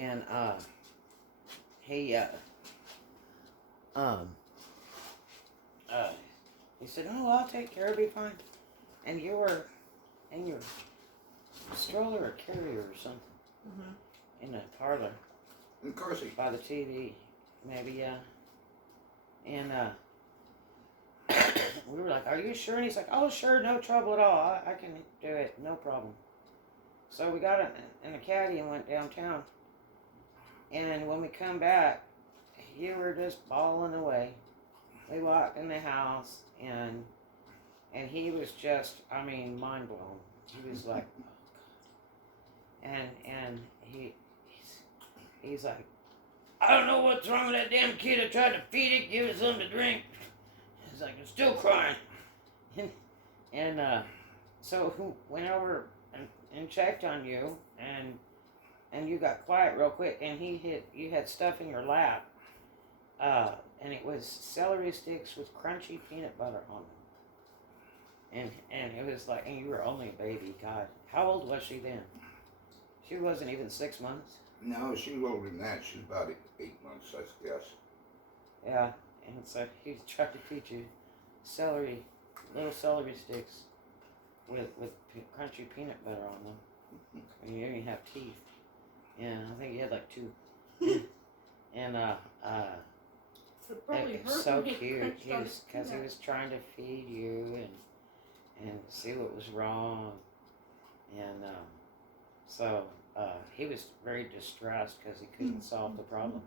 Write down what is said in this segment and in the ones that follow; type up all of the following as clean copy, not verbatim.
And he um he said, "Oh, I'll take care of you, fine." And you were in your stroller or carrier or something in the parlor. Of course he. By the TV, maybe, yeah. And we were like, "Are you sure?" And he's like, "Oh, sure, no trouble at all. I can do it, no problem." So we got in a caddy and went downtown. And when we come back, you were just bawling away. We walked in the house, and he was just, I mean, mind blown. He was like, oh, God. And he's like, "I don't know what's wrong with that damn kid. I tried to feed it, give it something to drink. He's like, I'm still crying." And so who went over and checked on you, and you got quiet real quick, and you had stuff in your lap, and it was celery sticks with crunchy peanut butter on them. And it was like, and you were only a baby. God, how old was she then? She wasn't even 6 months. No, she was older than that. She was about 8 months, I guess. Yeah, and so he tried to feed you little celery sticks with crunchy peanut butter on them. And you didn't have teeth. Yeah, I think he had like 2. And it was so cute. He was trying to feed you and see what was wrong, and so he was very distressed because he couldn't solve the problem.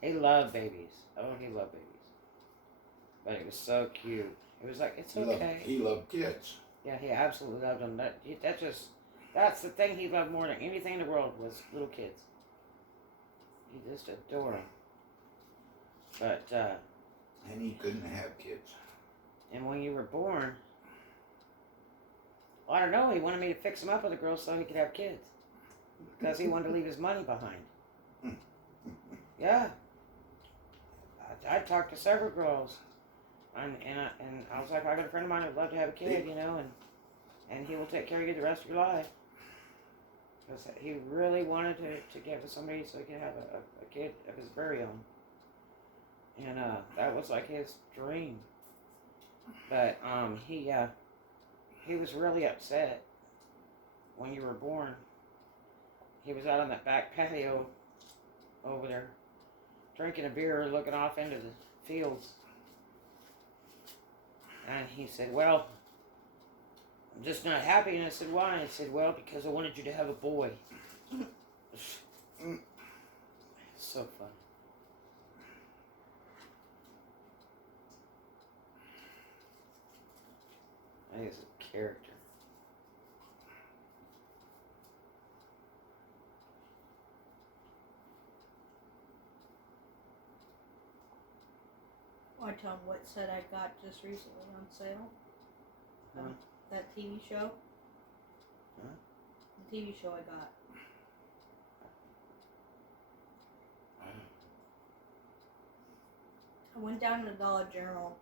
He loved babies. Oh, he loved babies. But it was so cute. It was like, it's okay. He loved kids. Yeah, he absolutely loved them. That's the thing he loved more than anything in the world was little kids. He just adored them. But and he couldn't have kids. And when you were born, well, I don't know, he wanted me to fix him up with a girl so he could have kids. Because he wanted to leave his money behind. Yeah. I talked to several girls, and I was like, I got a friend of mine who'd love to have a kid, you know, and he will take care of you the rest of your life. Because he really wanted to get with somebody so he could have a kid of his very own. And that was like his dream. But he was really upset when you were born. He was out on that back patio over there, drinking a beer, looking off into the fields. And he said, "Well, I'm just not happy." And I said, "Why?" And he said, "Well, because I wanted you to have a boy." So fun. I think he's a character. I tell them what set I got just recently on sale. That TV show. The TV show I got. I went down to the Dollar General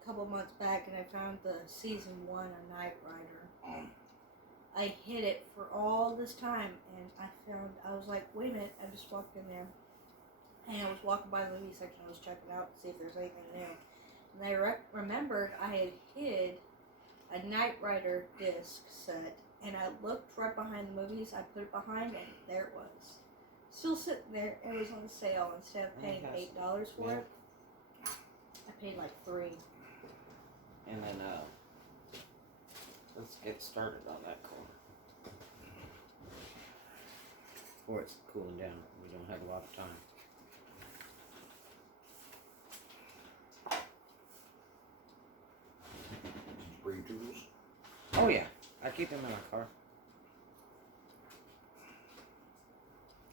a couple months back and I found the season 1 of Knight Rider. I hid it for all this time and I was like, wait a minute, I just walked in there. And I was walking by the movie section, I was checking out to see if there's anything new. And I remembered I had hid a Knight Rider disc set, and I looked right behind the movies, I put it behind, and there it was. Still sitting there, it was on sale. Instead of paying $8 for it, I paid like $3. And then, let's get started on that corner. Before it's cooling down, we don't have a lot of time. Bring tools? Oh yeah, I keep them in my car.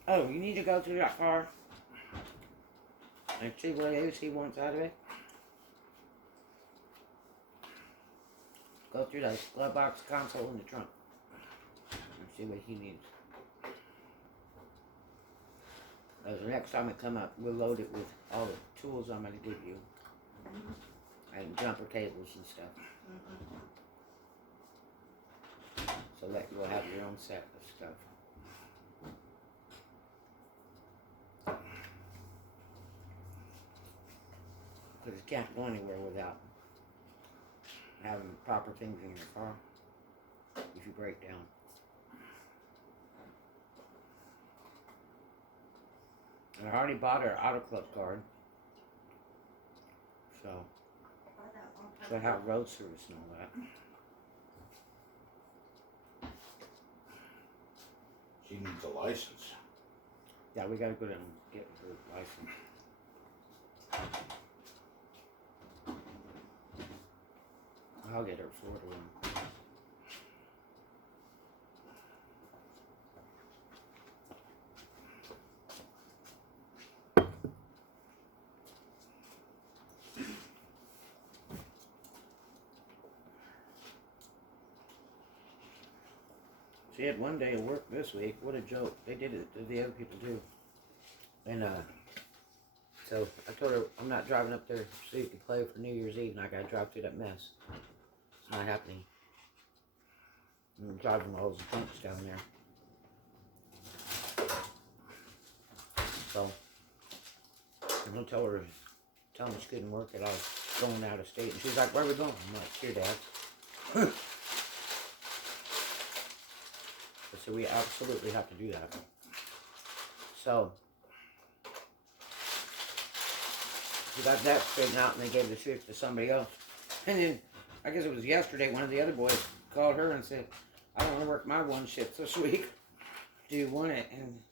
Oh, you need to go through that car and see what it is he wants out of it. Go through the glove box, console, and the trunk and see what he needs. The next time I come up, we'll load it with all the tools I'm going to give you. And jumper cables and stuff. So that you'll have your own set of stuff. Because you can't go anywhere without having proper things in your car if you break down. And I already bought her auto club card. So I have road service and all that. She needs a license. Yeah, we gotta go down and get her license. I'll get her Florida one. She had one day of work this week. What a joke. They did it to the other people too. And so I told her I'm not driving up there so you can play for New Year's Eve, and I gotta drive through that mess. It's not happening. I'm driving all those bunks down there. So I'm gonna tell her she couldn't work it. I was going out of state, and she's like, "Where are we going?" I'm like, "Here, Dad." So we absolutely have to do that. So we got that straightened out, and they gave the shift to somebody else. And then I guess it was yesterday, one of the other boys called her and said, "I don't want to work my one shift this week. Do you want it?" And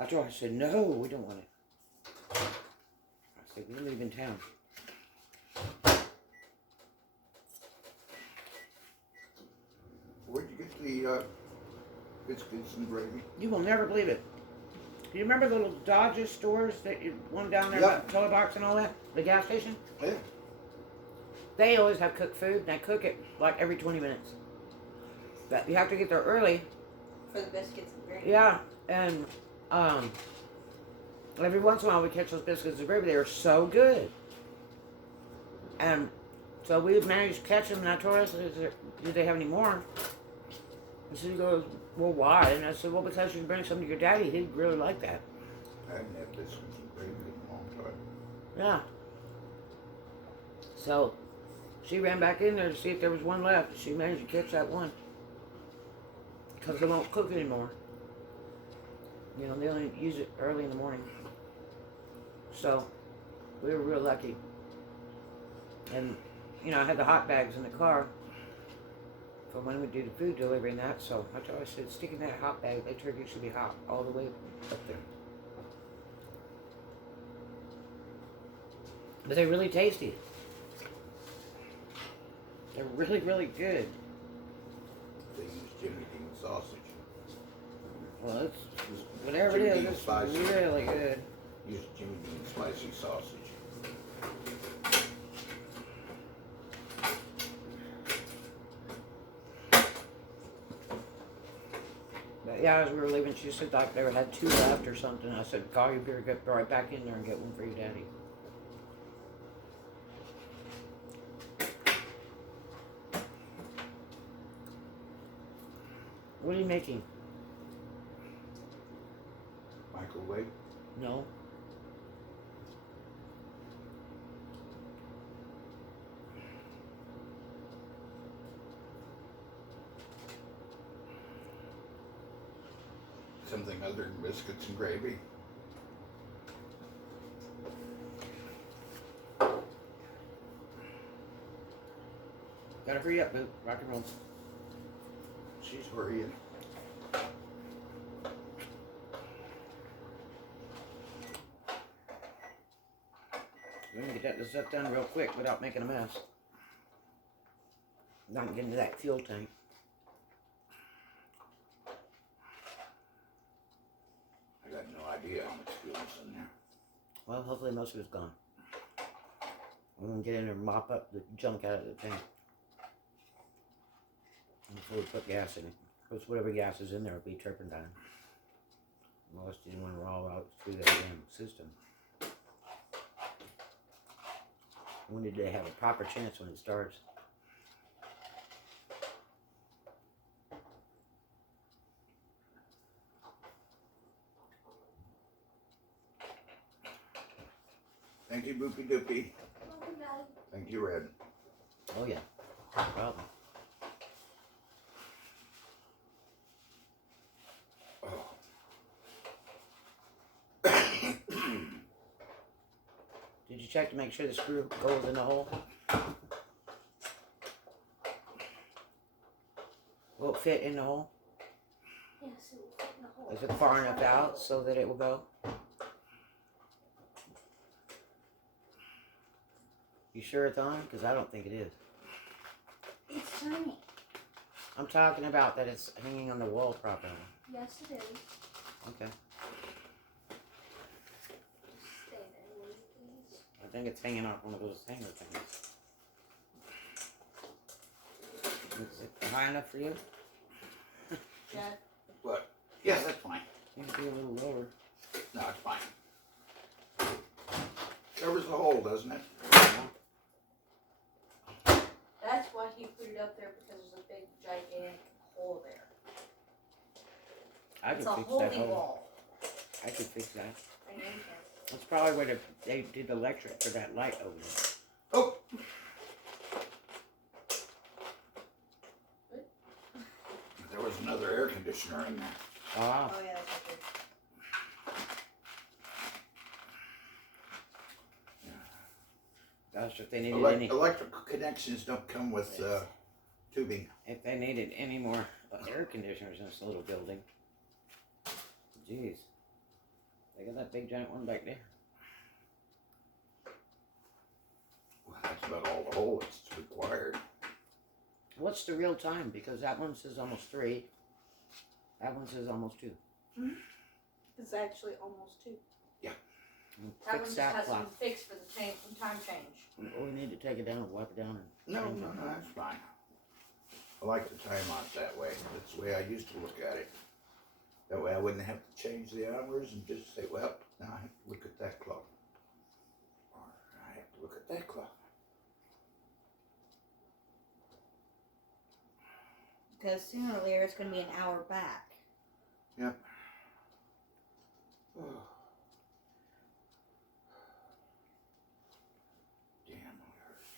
I told her, I said, "No, we don't want it." I said, "We're leaving town." Where'd you get the biscuits and gravy? You will never believe it. Do you remember the little Dodges stores that you one down there, Yep. by the Telebox and all that? The gas station? Yeah. They always have cooked food, and they cook it like every 20 minutes. But you have to get there early. For the biscuits and gravy. Yeah, and every once in a while we catch those biscuits and gravy. They are so good. And so we managed to catch them, and I told her, I said, "Do they have any more?" And she goes, "Well, why?" And I said, "Well, because you can bring some to your daddy. He'd really like that." I haven't had biscuits and gravy in a long time. Yeah. So she ran back in there to see if there was one left. She managed to catch that one. Because they won't cook anymore. You know, they only use it early in the morning. So we were real lucky. And, you know, I had the hot bags in the car for when we do the food delivery and that. So I told her, I said, "Stick in that hot bag. That turkey should be hot all the way up there." But they're really tasty. They're really, really good. They use Jimmy Dean sausage. Well, it's whatever Jimmy it Dean is, it's spicy. really good. Use Jimmy Dean spicy sausage. But yeah, as we were leaving, she said like they had 2 left or something. I said, "Call your beer, get right back in there and get one for your daddy." What are you making? Microwave. No. Something other than biscuits and gravy. Gotta hurry up, boo. Rock and roll. She's hurrying. We're gonna get this stuff done real quick without making a mess. Not getting to that fuel tank. I got no idea how much fuel's in there. Well, hopefully most of it's gone. I'm gonna get in there and mop up the junk out of the tank before we put gas in it. Because whatever gas is in there will be turpentine. Unless you want to roll out through that damn system. When did they have a proper chance when it starts? Thank you, Boopy Doopy. Good night. Thank you, Red. Oh yeah. No problem. Did you check to make sure the screw goes in the hole? Will it fit in the hole? Yes, it will fit in the hole. Is it far enough out so that it will go? You sure it's on? Because I don't think it is. It's tiny. I'm talking about that it's hanging on the wall properly. Yes, it is. Okay. Just stay there, will you please? I think it's hanging off one of those hanger things. Is it high enough for you? Jeff? What? Yes, that's fine. Needs to be a little lower. No, it's fine. Covers the hole, doesn't it? That's why he put it up there, because there's a big, gigantic hole there. I It's could a fix that holy hole. wall. I could fix that. I know you can. That's probably where they did the electric for that light over there. Oh! There was another air conditioner in there. Ah, Oh, yeah, that's okay. gosh, if they needed any, Electrical connections don't come with tubing. if they needed any more air conditioners in this little building. Jeez. They got that big giant one back there. Well, that's about all the hole that's required. What's the real time? Because that one says almost 3. That one says almost 2. It's actually almost 2. That one Fix just that has to clock. be fixed for the time change. We need to take it down and wipe it down. And No, change no, it. no, that's fine. I like the time on it that way. That's the way I used to look at it. That way I wouldn't have to change the hours and just say, well, now I have to look at that clock. Or I have to look at that clock. Because sooner or later it's going to be an hour back. Yep. Oh. Damn, it hurts.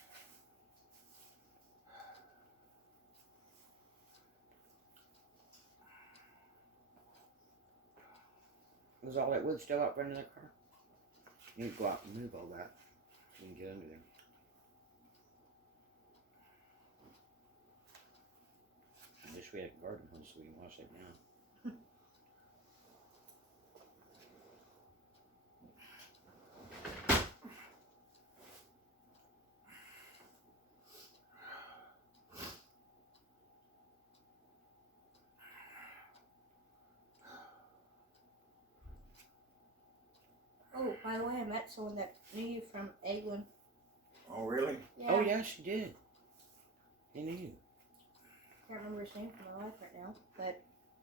Was all that wood still out front of the car? You need to go out and move all that. So you can get under there. I wish we had a garden hose so we can wash it now. Oh, by the way, I met someone that knew you from Eglin. Oh, really? Yeah. Oh yeah, she did. He knew. Can't remember his name for my life right now, but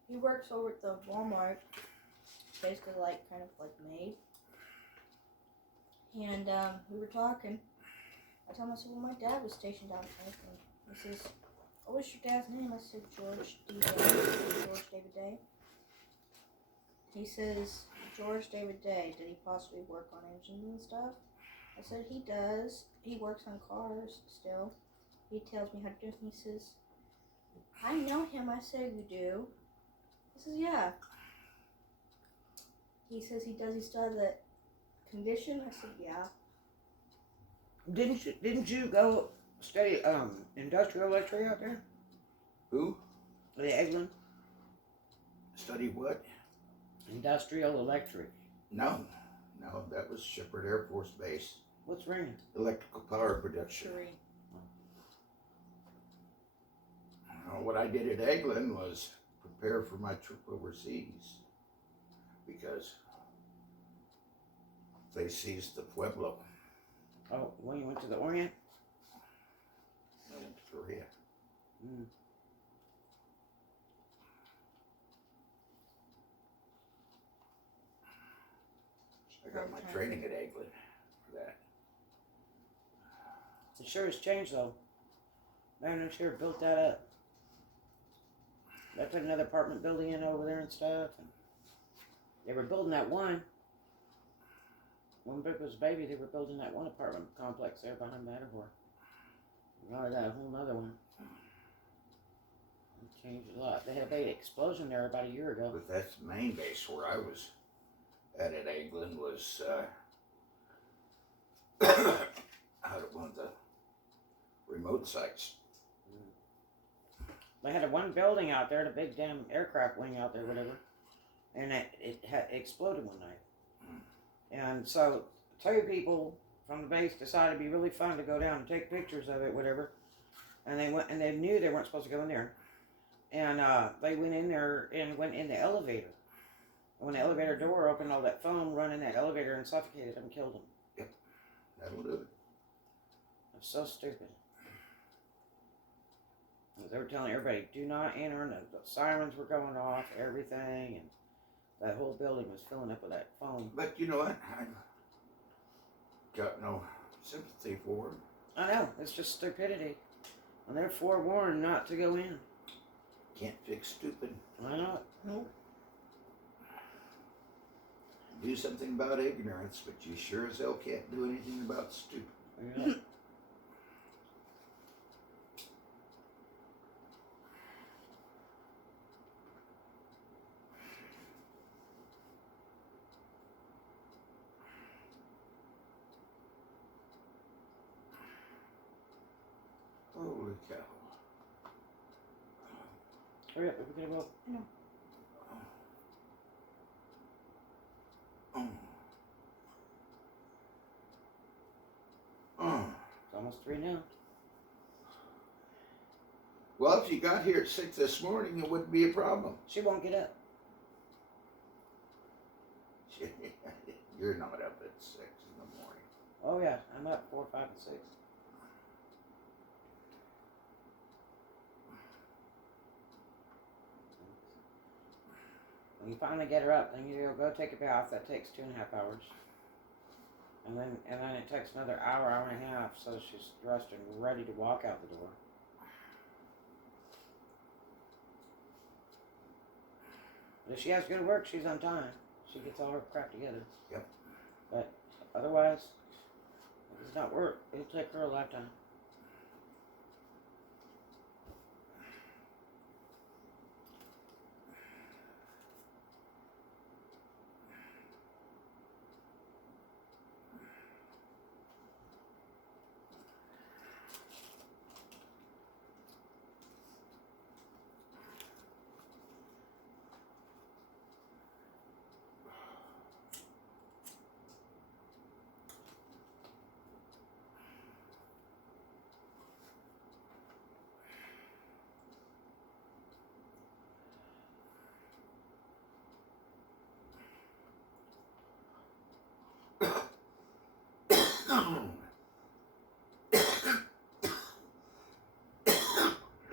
he works over at the Walmart. Basically, like kind of like maid. And we were talking. I told him, I said, well, my dad was stationed out in Eglin. He says, what was your dad's name? I said, George D. Day. George David Day. He says, George David Day, did he possibly work on engines and stuff? I said, he does. He works on cars still. He tells me how to do it. And he says, I know him. I said, you do? He says, yeah. He says he does. He still has that condition? I said, yeah. Didn't you go study industrial electric out there? Who? The Eglin? Study what? Industrial electric. No. No, that was Shepherd Air Force Base. What's ringing? Electrical power production. What I did at Eglin was prepare for my trip overseas because they seized the Pueblo. Oh, when you went to the Orient? I went to Korea. Mm. I got my training at Eglin for that. It sure has changed though. Man, they sure built that up. They put another apartment building in over there and stuff. And they were building that one. when Vic was a baby, they were building that one apartment complex there behind Matterhorn. Now they got a whole nother one. It changed a lot. They had a big explosion there about a year ago. But that's the main base where I was at in England was out at one of the remote sites. They had a one building out there, the big damn aircraft wing out there, whatever, and it had exploded one night. And so 2 people from the base decided it'd be really fun to go down and take pictures of it, whatever. And they went, and they knew they weren't supposed to go in there. And they went in there and went in the elevator. And when the elevator door opened, all that foam run in that elevator and suffocated them and killed them. Yep, that'll do it. It's so stupid. They were telling everybody, do not enter, and the sirens were going off, everything, and that whole building was filling up with that foam. But you know what? I got no sympathy for them. I know, it's just stupidity. And they're forewarned not to go in. Can't fix stupid. I know it. Nope. Do something about ignorance, but you sure as hell can't do anything about stupid. Yeah. Holy cow. Hurry up, we're gonna go. No. It's almost 3 now. Well, if you got here at 6 this morning, it wouldn't be a problem. She won't get up. You're not up at 6 in the morning. Oh yeah, I'm up 4, 5, and 6. When you finally get her up, then you go take a bath. That takes 2.5 hours. And then it takes another hour, hour and a half, so she's dressed and ready to walk out the door. But if she has to go to work, she's on time. She gets all her crap together. Yep. But otherwise, if it's not work, it'll take her a lifetime.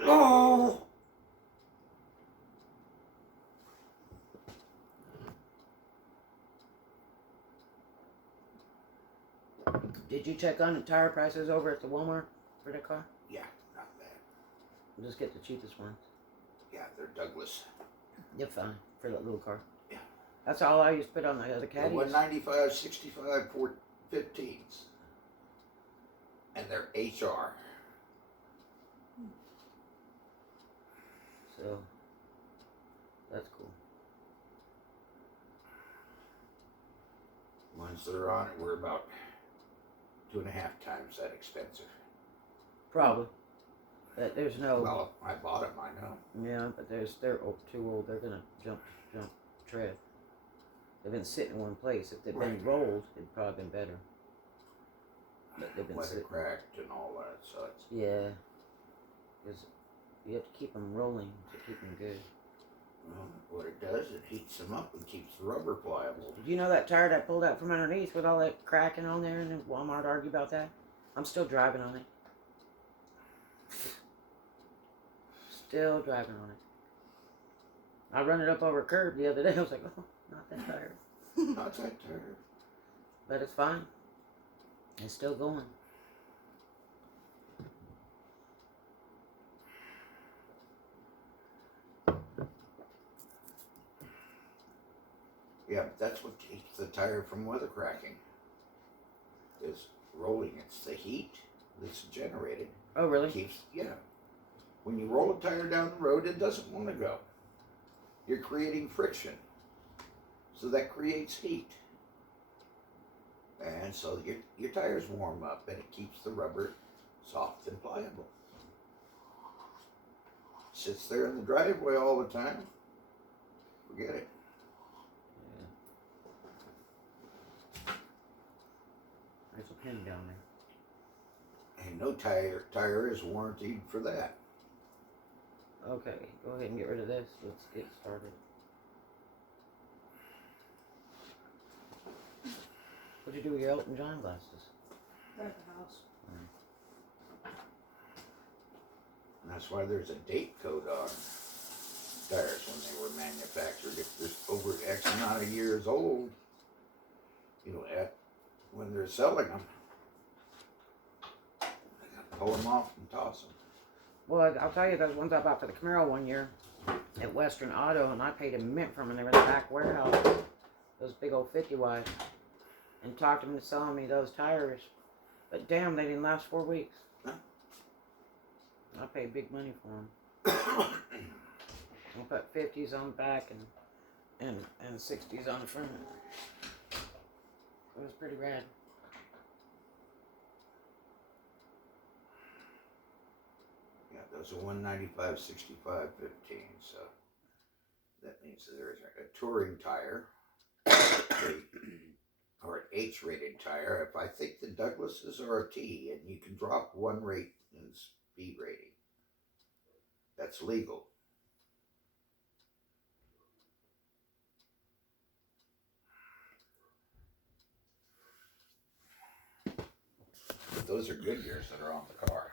Oh! Did you check on the tire prices over at the Walmart for the car? Yeah, not bad. Just get the cheapest ones. Yeah, they're Douglas. You're fine for that little car. Yeah. That's all I used to put on the other They're caddies. 195, 65, 415s. And they're HR. So, that's cool. Ones that are on it were about 2.5 times that expensive. Probably. But there's no. Well, I bought them, I know. Yeah, but they're too old. They're gonna jump tread. They've been sitting in one place. If they'd been Right. rolled, it'd probably been better. But they've been Weather sitting. cracked and all that, so it's... Yeah. Because you have to keep them rolling to keep them good. Well, what it does, it heats them up and keeps the rubber pliable. Did you know that tire that pulled out from underneath with all that cracking on there, and then Walmart argued about that? I'm still driving on it. Still driving on it. I run it up over a curb the other day. I was like, oh, not that tire. Not that tire. But it's fine. It's still going. Yeah, but that's what keeps the tire from weather cracking. is rolling. It's the heat that's generated. Oh, really? Yeah. When you roll a tire down the road, it doesn't want to go. You're creating friction. So that creates heat. And so your tires warm up and it keeps the rubber soft and pliable. Sits there in the driveway all the time. Forget it. Yeah. There's a pin down there. And no tire is warranted for that. Okay, go ahead and get rid of this. Let's get started. What'd you do with your Elton John glasses? They're at the house. And that's why there's a date code on tires when they were manufactured. If they're over X amount of years old, when they're selling them, they got to pull them off and toss them. Well, I'll tell you, those ones I bought for the Camaro one year at Western Auto, and I paid a mint for them, and they were in the back warehouse. Those big old 50 wide. And talked them into selling me those tires. But damn, they didn't last 4 weeks. Huh? I paid big money for them. I put 50s on the back and 60s on the front. It was pretty rad. Yeah, those are 195, 65, 15. So that means that there's a touring tire. Or an H-rated tire. If I think the Douglases are a T, and you can drop one rate in speed rating. That's legal. But those are Goodyears that are on the car.